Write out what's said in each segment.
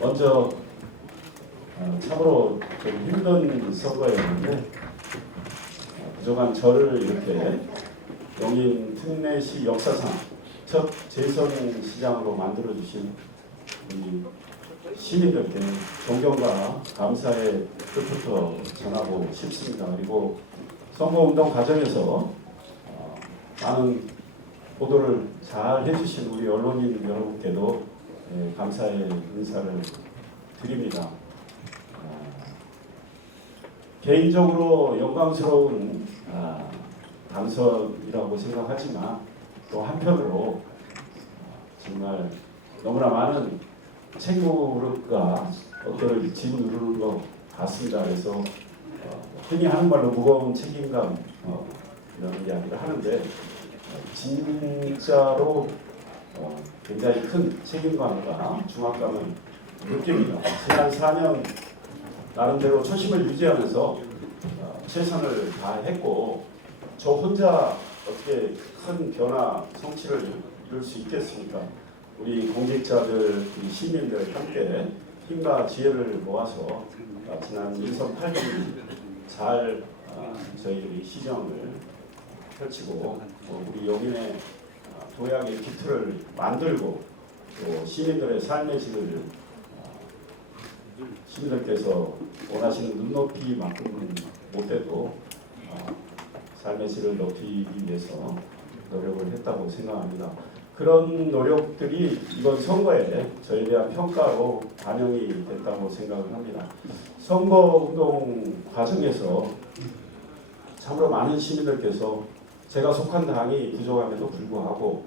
먼저 참으로 좀 힘든 선거였는데 그동안 저를 이렇게 용인 특례시 역사상 첫 재선시장으로 만들어주신 우리 시민들께 존경과 감사의 뜻부터 전하고 싶습니다. 그리고 선거운동 과정에서 많은 보도를 잘 해주신 우리 언론인 여러분께도 감사의 인사를 드립니다. 개인적으로 영광스러운 당선이라고 생각하지만 또 한편으로 정말 너무나 많은 책무가 어깨를 짓누르는 것 같습니다. 그래서 흔히 하는 말로 무거운 책임감 이런 이야기를 하는데 진짜로 굉장히 큰 책임감과 중압감을 느낍니다. 지난 4년 나름대로 초심을 유지하면서 최선을 다했고 저 혼자 어떻게 큰 변화 성취를 이룰 수 있겠습니까? 우리 공직자들, 우리 시민들 함께 힘과 지혜를 모아서 지난 1선 8기 잘 저희 시정을 펼치고 우리 용인의 도약의 기틀을 만들고 또 시민들의 삶의 질을 시민들께서 원하시는 눈높이만큼은 못해도 삶의 질을 높이기 위해서 노력을 했다고 생각합니다. 그런 노력들이 이번 선거에 저에 대한 평가로 반영이 됐다고 생각을 합니다. 선거운동 과정에서 참으로 많은 시민들께서 제가 속한 당이 부족함에도 불구하고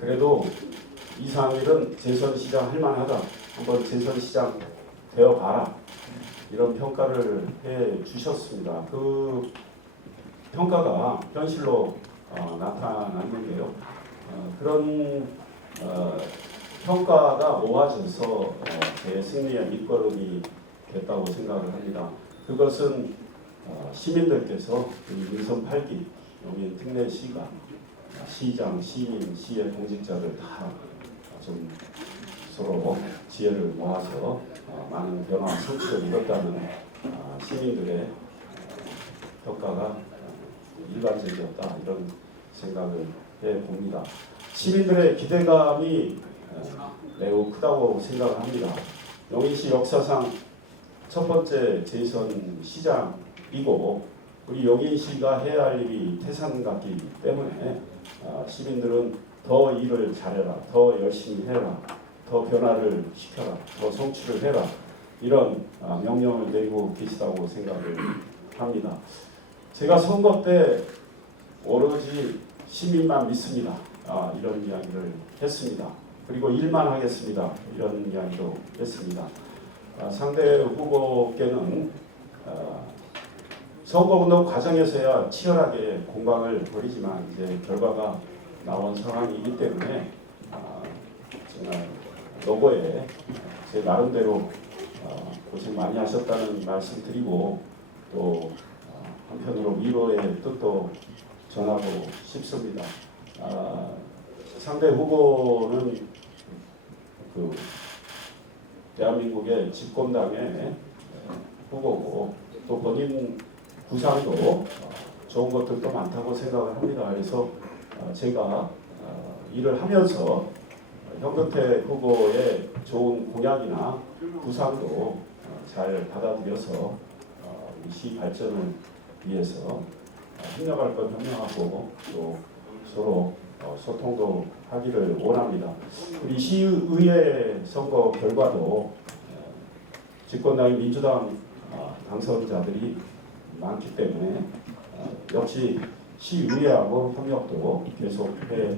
그래도 이상일은 재선시장 할만하다. 한번 재선시장 되어봐라. 이런 평가를 해주셨습니다. 그 평가가 현실로 나타났는데요. 그런 평가가 모아져서 제 승리의 밑거름이 됐다고 생각을 합니다. 그것은 시민들께서 민선 8기 용인 특례시가 시장, 시민, 시의 공직자들 다 좀 서로 지혜를 모아서 많은 변화 성취를 이뤘다는 시민들의 평가가 일관적이었다 이런 생각을 해봅니다. 시민들의 기대감이 매우 크다고 생각을 합니다. 용인시 역사상 첫 번째 재선 시장이고 우리 용인시가 해야 할 일이 태산 같기 때문에 시민들은 더 일을 잘해라, 더 열심히 해라, 더 변화를 시켜라, 더 성취를 해라 이런 명령을 내리고 계시다고 생각을 합니다. 제가 선거 때 오로지 시민만 믿습니다. 이런 이야기를 했습니다. 그리고 일만 하겠습니다. 이런 이야기도 했습니다. 상대 후보께는 선거운동 과정에서야 치열하게 공방을 벌이지만 이제 결과가 나온 상황이기 때문에 정말 노고에 제 나름대로 고생 많이 하셨다는 말씀 드리고 또 한편으로 위로의 뜻도 전하고 싶습니다. 상대 후보는 그 대한민국의 집권당의 후보고 또 본인 구상도 좋은 것들도 많다고 생각을 합니다. 그래서 제가 일을 하면서 현근태 후보의 좋은 공약이나 구상도 잘 받아들여서 시 발전을 위해서 협력할 건 협력하고 또 서로 소통도 하기를 원합니다. 우리 시의회 선거 결과도 집권당인 민주당 당선자들이 많기 때문에 역시 시의회하고 협력도 계속해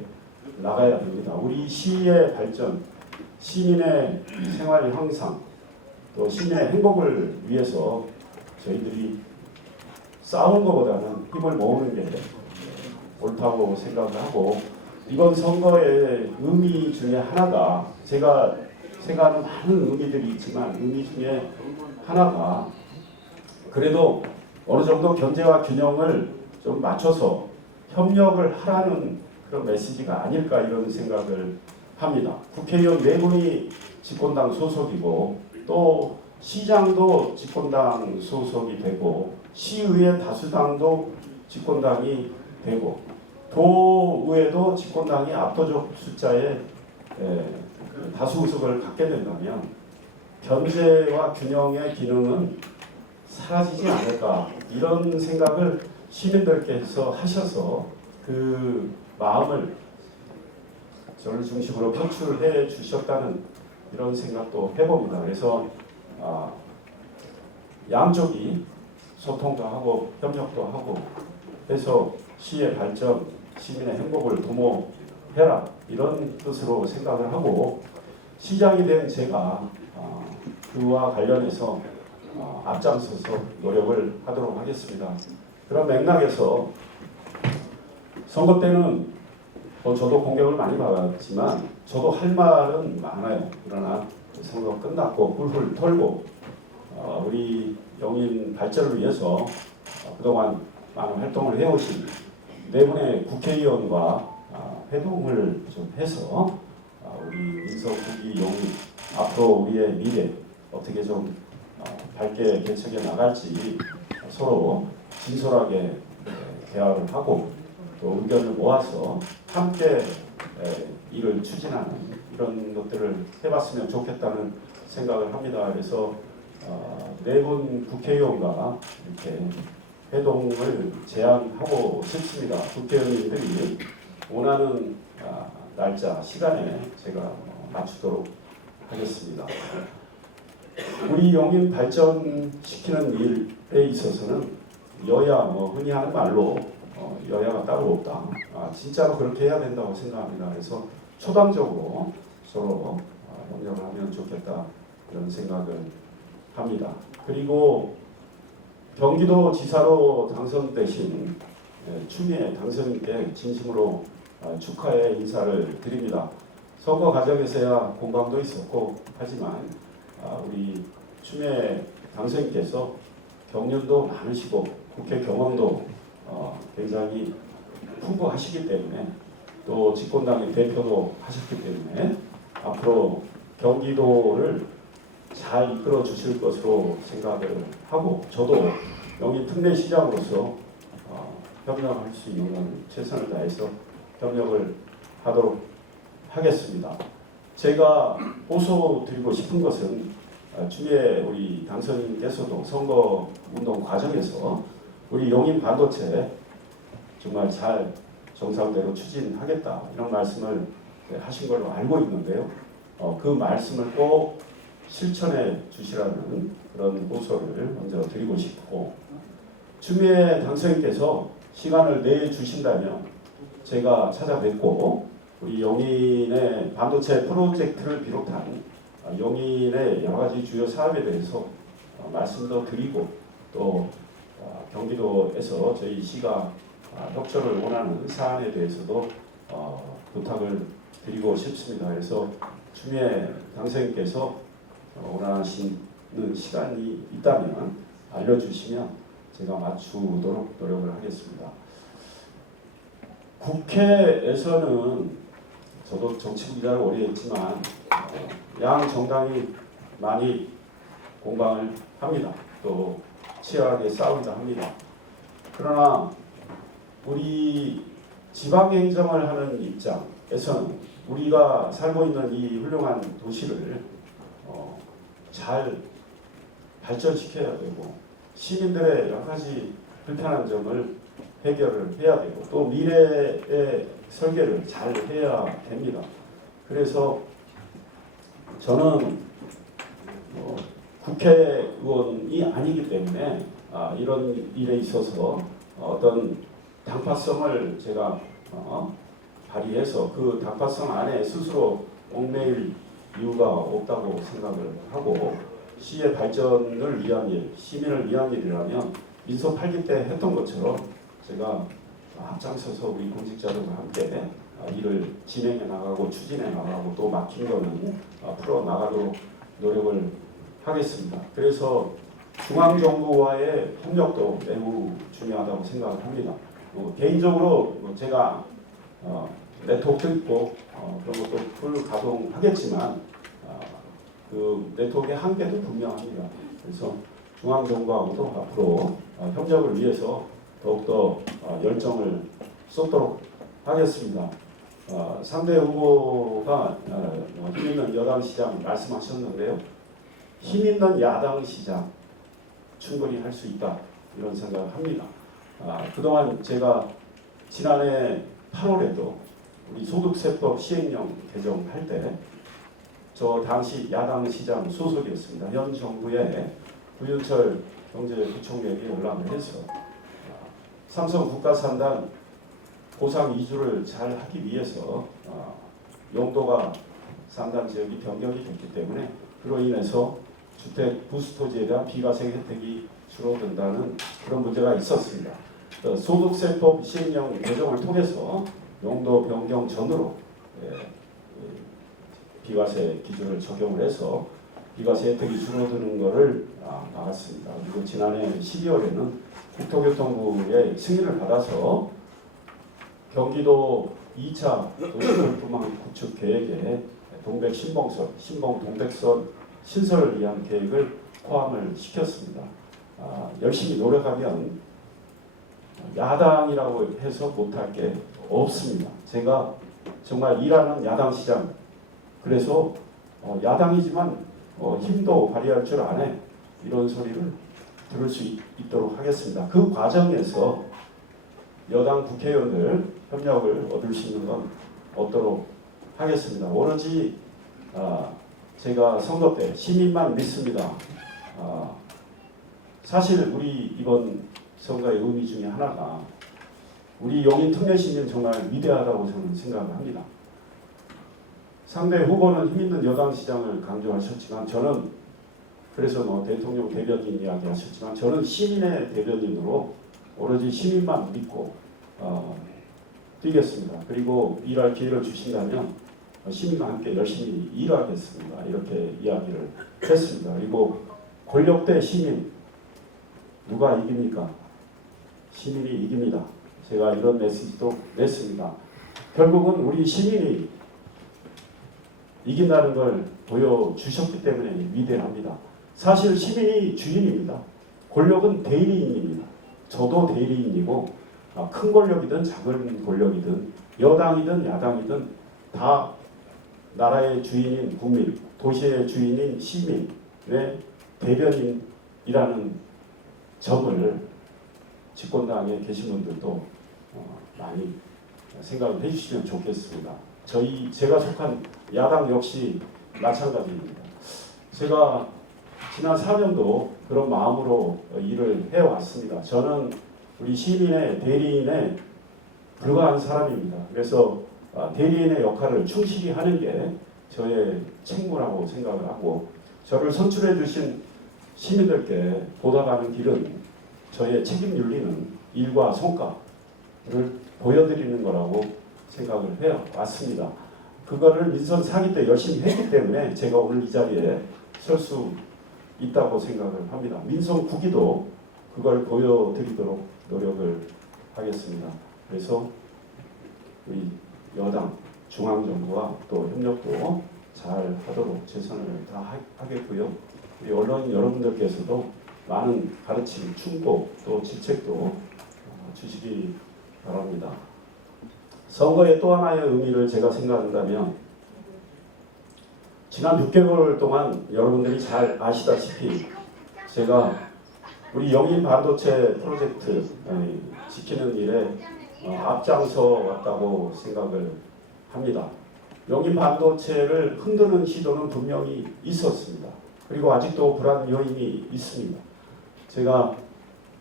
나가야 됩니다. 우리 시의 발전, 시민의 생활 향상, 또 시민의 행복을 위해서 저희들이 싸우는 것보다는 힘을 모으는 게 옳다고 생각을 하고 이번 선거의 의미 중에 하나가 제가 생각하는 많은 의미들이 있지만 의미 중에 하나가 그래도 어느 정도 견제와 균형을 좀 맞춰서 협력을 하라는 그런 메시지가 아닐까 이런 생각을 합니다. 국회의원 4분이 집권당 소속이고 또 시장도 집권당 소속이 되고 시의회 다수당도 집권당이 되고 도의회도 집권당이 압도적 숫자의 다수 의석을 갖게 된다면 견제와 균형의 기능은 사라지지 않을까 이런 생각을 시민들께서 하셔서 그 마음을 저를 중심으로 표출해 주셨다는 이런 생각도 해봅니다. 그래서 양쪽이 소통도 하고 협력도 하고 해서 시의 발전, 시민의 행복을 도모해라 이런 뜻으로 생각을 하고 시장이 된 제가 그와 관련해서 앞장서서 노력을 하도록 하겠습니다. 그런 맥락에서 선거 때는 저도 공격을 많이 받았지만 저도 할 말은 많아요. 그러나 선거 끝났고 훌훌 털고 우리 영인 발전을 위해서 그동안 많은 활동을 해오신 네 분의 국회의원과 회동을 좀 해서 우리 민서국이 영인 앞으로 우리의 미래 어떻게 좀 밝게 개척해 나갈지 서로 진솔하게 대화를 하고 또 의견을 모아서 함께 일을 추진하는 이런 것들을 해봤으면 좋겠다는 생각을 합니다. 그래서 네 분 국회의원과 이렇게 회동을 제안하고 싶습니다. 국회의원님들이 원하는 날짜, 시간에 제가 맞추도록 하겠습니다. 우리 영인 발전시키는 일에 있어서는 여야 흔히 하는 말로 여야가 따로 없다. 진짜로 그렇게 해야 된다고 생각합니다. 그래서 초당적으로 서로 협력을 하면 좋겠다 이런 생각을 합니다. 그리고 경기도지사로 당선되신 추미애 당선인께 진심으로 축하의 인사를 드립니다. 선거 과정에서야 공방도 있었고 하지만 우리 추미애 당선인께서 경륜도 많으시고 국회 경험도 굉장히 풍부하시기 때문에 또 집권당의 대표도 하셨기 때문에 앞으로 경기도를 잘 이끌어 주실 것으로 생각을 하고 저도 영인 특례시장으로서 협력할 수 있는 건 최선을 다해서 협력을 하도록 하겠습니다. 제가 호소드리고 싶은 것은 추미애 우리 당선인께서도 선거 운동 과정에서 우리 영인 반도체 정말 잘 정상대로 추진하겠다 이런 말씀을 하신 걸로 알고 있는데요. 그 말씀을 꼭 실천해 주시라는 그런 호소를 먼저 드리고 싶고 추미애 당선인께서 시간을 내주신다면 제가 찾아뵙고 우리 영인의 반도체 프로젝트를 비롯한 영인의 여러 가지 주요 사업에 대해서 말씀도 드리고 또 경기도에서 저희 시가 협조를 원하는 사안에 대해서도 부탁을 드리고 싶습니다. 그래서 추미애 당선인께서 원하시는 시간이 있다면 알려주시면 제가 맞추도록 노력을 하겠습니다. 국회에서는 저도 정치부 기자를 오래 했지만 양 정당이 많이 공방을 합니다. 또 치열하게 싸우기도 합니다. 그러나 우리 지방행정을 하는 입장에서는 우리가 살고 있는 이 훌륭한 도시를 잘 발전시켜야 되고 시민들의 여러 가지 불편한 점을 해결을 해야 되고 또 미래의 설계를 잘 해야 됩니다. 그래서 저는 국회의원이 아니기 때문에 이런 일에 있어서 어떤 당파성을 제가 발휘해서 그 당파성 안에 스스로 얽매일 이유가 없다고 생각을 하고 시의 발전을 위한 일, 시민을 위한 일이라면 민소 8기 때 했던 것처럼 제가 앞장서서 우리 공직자들과 함께 일을 진행해 나가고 추진해 나가고 또 막힌 거는 풀어 나가도록 노력을 하겠습니다. 그래서 중앙정부와의 협력도 매우 중요하다고 생각을 합니다. 개인적으로 제가 네트워크도 있고 그런 것도 풀 가동하겠지만 그 네트워크의 한계도 분명합니다. 그래서 중앙정부하고도 앞으로 협력을 위해서 더욱더 열정을 쏟도록 하겠습니다. 상대 후보가 힘 있는 여당 시장 말씀하셨는데요. 힘 있는 야당 시장 충분히 할 수 있다 이런 생각을 합니다. 그동안 제가 지난해 8월에도 우리 소득세법 시행령 개정할 때 저 당시 야당 시장 소속이었습니다. 현 정부의 구윤철 경제부총리에게 연락을 해서 삼성 국가산단 보상 이주를 잘 하기 위해서 용도가 산단 지역이 변경이 됐기 때문에 그로 인해서 주택 부수토지에 대한 비과세 혜택이 줄어든다는 그런 문제가 있었습니다. 소득세법 시행령 개정을 통해서 용도 변경 전으로 비과세 기준을 적용을 해서 비과세 혜택이 줄어드는 것을 막았습니다. 그리고 지난해 12월에는 국토교통부의 승인을 받아서 경기도 2차 도시철도망 구축 계획에 동백 신봉 동백선 신설을 위한 계획을 포함을 시켰습니다. 열심히 노력하면 야당이라고 해서 못할 게 없습니다. 제가 정말 일하는 야당 시장, 그래서 야당이지만 힘도 발휘할 줄 아네 이런 소리를 들을 수 있도록 하겠습니다. 그 과정에서 여당 국회의원들 협력을 얻을 수 있는 건 얻도록 하겠습니다. 오로지 제가 선거 때 시민만 믿습니다. 사실 우리 이번 선거의 의미 중에 하나가 우리 용인 특례 시민 정말 위대하다고 저는 생각을 합니다. 상대 후보는 힘 있는 여당 시장을 강조하셨지만 저는 그래서 대통령 대변인 이야기 하셨지만 저는 시민의 대변인으로 오로지 시민만 믿고 뛰겠습니다. 그리고 일할 기회를 주신다면 시민과 함께 열심히 일하겠습니다. 이렇게 이야기를 했습니다. 그리고 권력 대 시민 누가 이깁니까? 시민이 이깁니다. 제가 이런 메시지도 냈습니다. 결국은 우리 시민이 이긴다는 걸 보여주셨기 때문에 위대합니다. 사실 시민이 주인입니다. 권력은 대리인입니다. 저도 대리인이고 큰 권력이든 작은 권력이든 여당이든 야당이든 다 나라의 주인인 국민, 도시의 주인인 시민의 대변인이라는 점을 집권당에 계신 분들도 많이 생각을 해주시면 좋겠습니다. 제가 속한 야당 역시 마찬가지입니다. 제가 지난 4년도 그런 마음으로 일을 해왔습니다. 저는 우리 시민의 대리인에 불과한 사람입니다. 그래서 대리인의 역할을 충실히 하는 게 저의 책무라고 생각을 하고 저를 선출해 주신 시민들께 보답하는 길은 저의 책임 윤리는 일과 성과를 보여드리는 거라고 생각을 해왔습니다. 그거를 민선 4기 때 열심히 했기 때문에 제가 오늘 이 자리에 설 수 있다고 생각을 합니다. 민선 9기도 그걸 보여드리도록 노력을 하겠습니다. 그래서 우리 여당, 중앙정부와 또 협력도 잘 하도록 최선을 다하겠고요. 우리 언론인 여러분들께서도 많은 가르침, 충고 또 질책도 주시기 바랍니다. 선거의 또 하나의 의미를 제가 생각한다면 지난 6개월 동안 여러분들이 잘 아시다시피 제가 우리 영인 반도체 프로젝트 지키는 일에 앞장서 왔다고 생각을 합니다. 영인 반도체를 흔드는 시도는 분명히 있었습니다. 그리고 아직도 불안 요인이 있습니다. 제가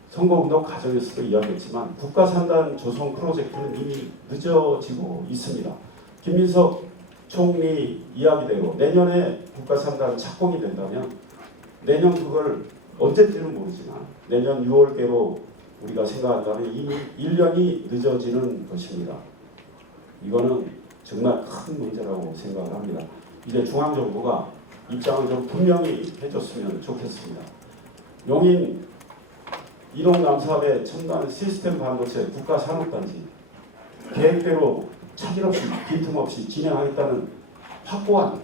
선거운동 과정에서도 이야기했지만 국가산단 조성 프로젝트는 이미 늦어지고 있습니다. 김민석 총리 이야기대로 내년에 국가산단 착공이 된다면 내년 그걸 언제인지는 모르지만 내년 6월께로 우리가 생각한다면 이미 1년이 늦어지는 것입니다. 이거는 정말 큰 문제라고 생각을 합니다. 이제 중앙정부가 입장을 좀 분명히 해줬으면 좋겠습니다. 용인 이동남사업의 첨단 시스템 반도체 국가산업단지 계획대로 차질 없이 빈틈없이 진행하겠다는 확고한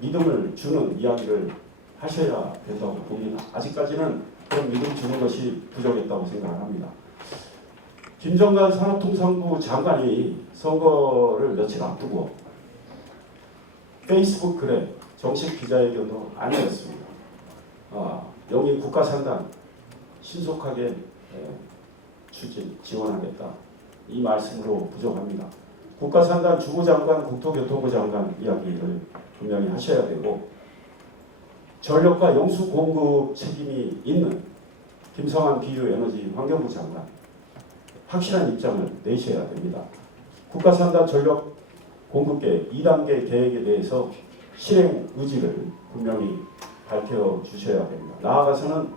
믿음을 주는 이야기를 하셔야 된다고 봅니다. 아직까지는 그런 믿음 주는 것이 부족했다고 생각을 합니다. 김정관 산업통상부 장관이 선거를 며칠 앞두고 페이스북 글에 정식 기자회견도 아니었습니다. 영인 국가산단 신속하게 추진, 지원하겠다. 이 말씀으로 부족합니다. 국가산단 주무장관, 국토교통부 장관 이야기를 분명히 하셔야 되고 전력과 용수 공급 책임이 있는 김성환 비유에너지 환경부 장관 확실한 입장을 내셔야 됩니다. 국가산단 전력 공급계 2단계 계획에 대해서 실행 의지를 분명히 밝혀주셔야 됩니다. 나아가서는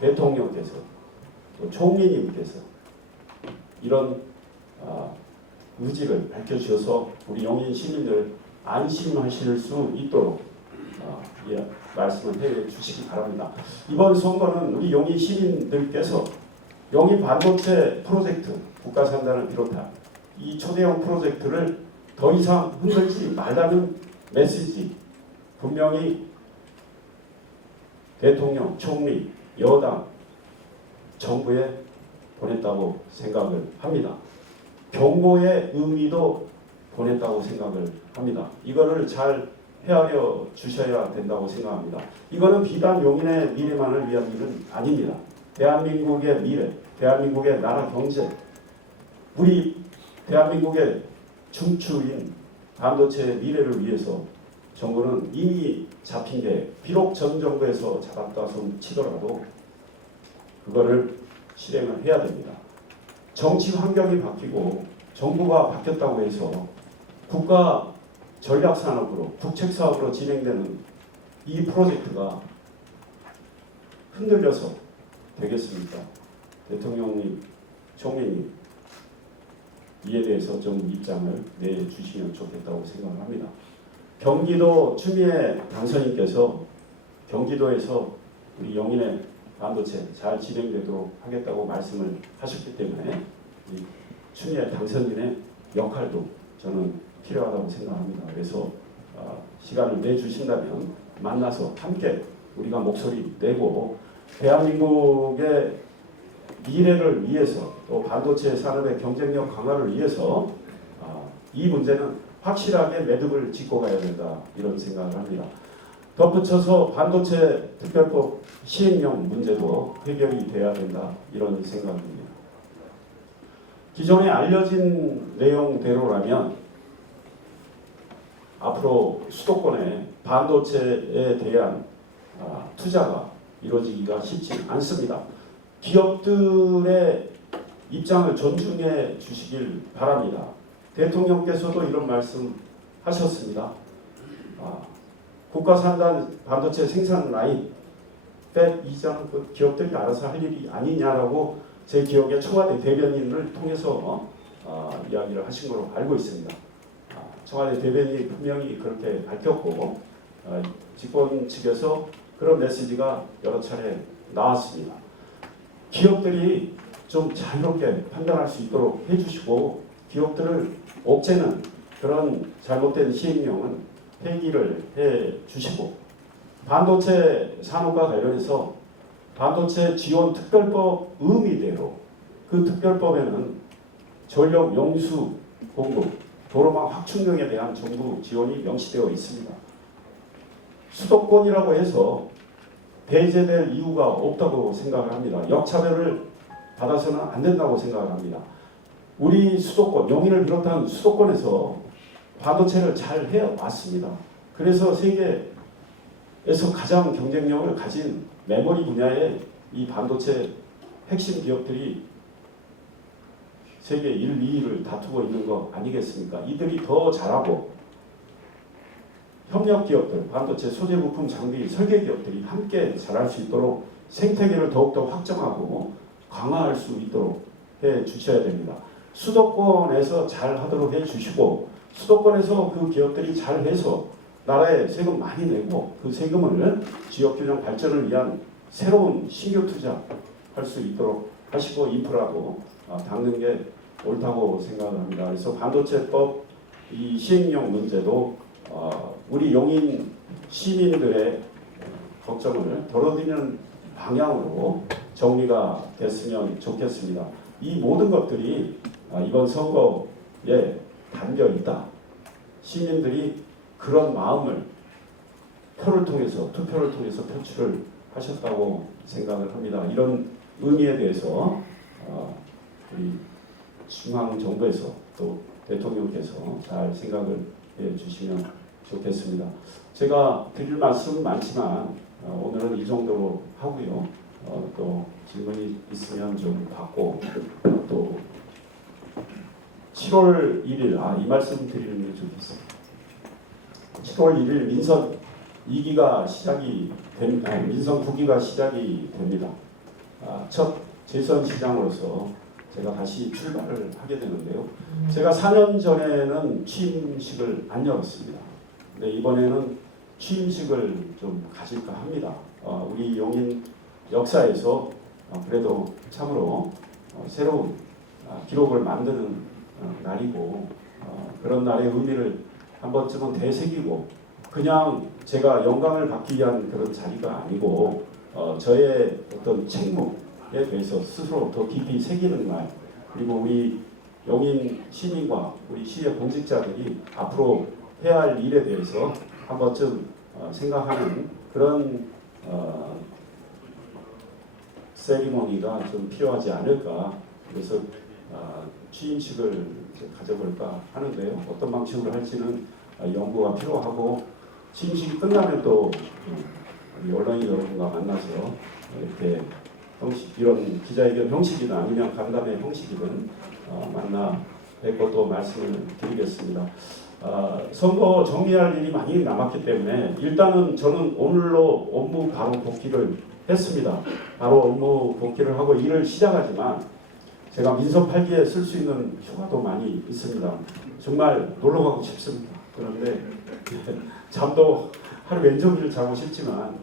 대통령께서 또 총리님께서 이런 의지를 밝혀주셔서 우리 영인 시민들 안심하실 수 있도록 말씀을 해주시기 바랍니다. 이번 선거는 우리 영인 시민들께서 영인 반도체 프로젝트 국가산단을 비롯한 이 초대형 프로젝트를 더 이상 흔들지 말라는 메시지 분명히 대통령, 총리, 여당, 정부에 보냈다고 생각을 합니다. 경고의 의미도 보냈다고 생각을 합니다. 이거를 잘 헤아려 주셔야 된다고 생각합니다. 이거는 비단 용인의 미래만을 위한 일은 아닙니다. 대한민국의 미래, 대한민국의 나라 경제, 우리 대한민국의 중추인 반도체의 미래를 위해서 정부는 이미 잡힌 게 비록 전 정부에서 잡았다 손 치더라도 그거를 실행을 해야 됩니다. 정치 환경이 바뀌고 정부가 바뀌었다고 해서 국가 전략산업으로 국책사업으로 진행되는 이 프로젝트가 흔들려서 되겠습니까? 대통령님, 총리님 이에 대해서 좀 입장을 내주시면 좋겠다고 생각합니다. 경기도 추미애 당선인께서 경기도에서 우리 영인의 반도체 잘 진행되도록 하겠다고 말씀을 하셨기 때문에 이 추미애 당선인의 역할도 저는 필요하다고 생각합니다. 그래서 시간을 내주신다면 만나서 함께 우리가 목소리 내고 대한민국의 미래를 위해서 또 반도체 산업의 경쟁력 강화를 위해서 이 문제는 확실하게 매듭을 짓고 가야 된다 이런 생각을 합니다. 덧붙여서 반도체 특별법 시행령 문제도 해결이 돼야 된다 이런 생각입니다. 기존에 알려진 내용대로라면 앞으로 수도권에 반도체에 대한 투자가 이루어지기가 쉽지 않습니다. 기업들의 입장을 존중해 주시길 바랍니다. 대통령께서도 이런 말씀 하셨습니다. 국가산단 반도체 생산 라인 팻 이장 그 기업들이 알아서 할 일이 아니냐라고 제 기억에 청와대 대변인을 통해서 이야기를 하신 걸로 알고 있습니다. 청와대 대변인이 분명히 그렇게 밝혔고 집권 측에서 그런 메시지가 여러 차례 나왔습니다. 기업들이 좀 자유롭게 판단할 수 있도록 해주시고 기업들을 옥죄는 그런 잘못된 시행령은 폐기를 해주시고 반도체 산업과 관련해서 반도체 지원 특별법 의미대로 그 특별법에는 전력 용수 공급, 도로망 확충 등에 대한 정부 지원이 명시되어 있습니다. 수도권이라고 해서 배제될 이유가 없다고 생각을 합니다. 역차별을 받아서는 안 된다고 생각을 합니다. 우리 수도권, 영인을 비롯한 수도권에서 반도체를 잘 해왔습니다. 그래서 세계에서 가장 경쟁력을 가진 메모리 분야의 이 반도체 핵심 기업들이 세계 1, 2위를 다투고 있는 거 아니겠습니까? 이들이 더 잘하고 협력 기업들, 반도체 소재 부품 장비 설계 기업들이 함께 잘할 수 있도록 생태계를 더욱더 확장하고 강화할 수 있도록 해 주셔야 됩니다. 수도권에서 잘 하도록 해 주시고 수도권에서 그 기업들이 잘 해서 나라에 세금 많이 내고 그 세금을 지역균형 발전을 위한 새로운 신규 투자할 수 있도록 하시고 인프라도 닦는 게 옳다고 생각을 합니다. 그래서 반도체법 이 시행령 문제도 우리 용인 시민들의 걱정을 덜어드리는 방향으로 정리가 됐으면 좋겠습니다. 이 모든 것들이 이번 선거에 담겨 있다. 시민들이 그런 마음을 투표를 통해서 표출을 하셨다고 생각을 합니다. 이런 의미에 대해서 우리 중앙정부에서 또 대통령께서 잘 생각을 해주시면 좋겠습니다. 제가 드릴 말씀 많지만 오늘은 이 정도로 하고요. 또 질문이 있으면 좀 받고 또 7월 1일 이 말씀 드리는 게 좋겠어요. 7월 1일 민선 2기가 시작이 됩니다. 민선 9기가 시작이 됩니다. 첫 재선시장으로서 제가 다시 출발을 하게 되는데요. 제가 4년 전에는 취임식을 안 열었습니다. 근데 이번에는 취임식을 좀 가질까 합니다. 우리 용인 역사에서 그래도 참으로 새로운 기록을 만드는 날이고 그런 날의 의미를 한 번쯤은 되새기고 그냥 제가 영광을 받기 위한 그런 자리가 아니고 저의 어떤 책무에 대해서 스스로 더 깊이 새기는 날 그리고 우리 용인 시민과 우리 시의 공직자들이 앞으로 해야 할 일에 대해서 한 번쯤 생각하는 그런 세리머니가 좀 필요하지 않을까 그래서 취임식을 가져볼까 하는데요. 어떤 방식으로 할지는 연구가 필요하고 취임식이 끝나면 또 언론인 여러분과 만나서 이렇게 형식 이런 기자회견 형식이든 아니면 간담회 형식이든 만나 뵙고 또 말씀을 드리겠습니다. 선거 정리할 일이 많이 남았기 때문에 일단은 저는 오늘로 업무 바로 복귀를 했습니다. 바로 업무 복귀를 하고 일을 시작하지만 제가 민선 8기에 쓸 수 있는 휴가도 많이 있습니다. 정말 놀러 가고 싶습니다. 그런데 잠도 하루 왼종일 자고 싶지만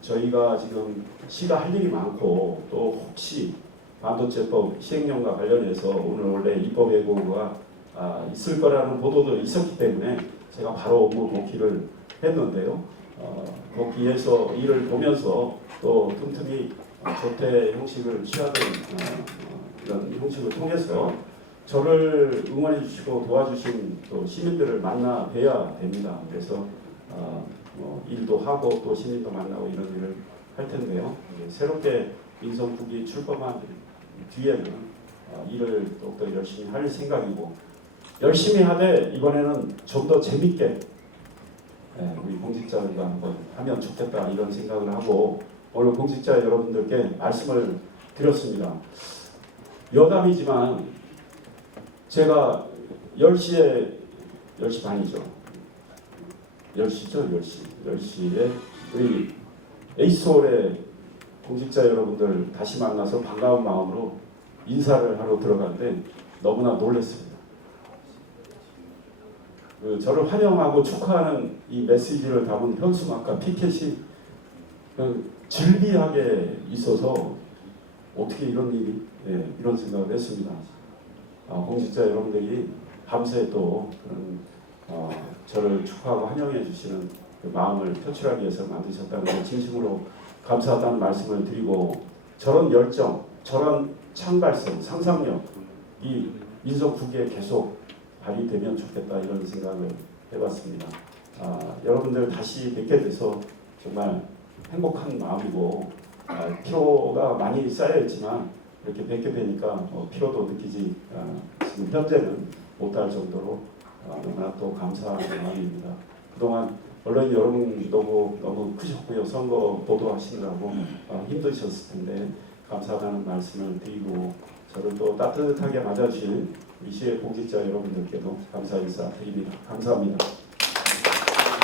저희가 지금 시가 할 일이 많고 또 혹시 반도체법 시행령과 관련해서 오늘 원래 입법 예고가 있을 거라는 보도도 있었기 때문에 제가 바로 업무 복귀를 했는데요. 복귀해서 일을 보면서 또 틈틈이 조퇴 형식을 취하는 이런 형식을 통해서 저를 응원해 주시고 도와주신 또 시민들을 만나 뵈야 됩니다. 그래서 일도 하고 또 시민도 만나고 이런 일을 할 텐데요. 새롭게 민선 9기 출범한 뒤에는 일을 더욱더 열심히 할 생각이고 열심히 하되 이번에는 좀 더 재밌게 우리 공직자들과 한번 하면 좋겠다 이런 생각을 하고 오늘 공직자 여러분들께 말씀을 드렸습니다. 여담이지만 제가 10시 반이죠. 10시에 우리 에이스홀의 공직자 여러분들 다시 만나서 반가운 마음으로 인사를 하러 들어갔는데 너무나 놀랐습니다. 저를 환영하고 축하하는 이 메시지를 담은 현수막과 피켓이 질비하게 있어서 어떻게 이런 일이 이런 생각을 했습니다. 공직자 여러분들이 밤새 또 그런 저를 축하하고 환영해 주시는 그 마음을 표출하기 위해서 만드셨다는 걸 진심으로 감사하다는 말씀을 드리고 저런 열정, 저런 창발성, 상상력 이 민선 9기에 계속 발휘되면 좋겠다 이런 생각을 해봤습니다. 여러분들 다시 뵙게 돼서 정말 행복한 마음이고 피로가 많이 쌓여있지만 이렇게 뵙게 되니까 피로도 느끼지 지금 현재는 못할 정도로 너무나 또 감사한 마음입니다. 그동안 언론인 여러분 너무 크셨고요. 선거 보도하시느라고 힘드셨을 텐데 감사하다는 말씀을 드리고 저를 또 따뜻하게 맞아주신 이 시의 공직자 여러분들께도 감사 인사 드립니다. 감사합니다.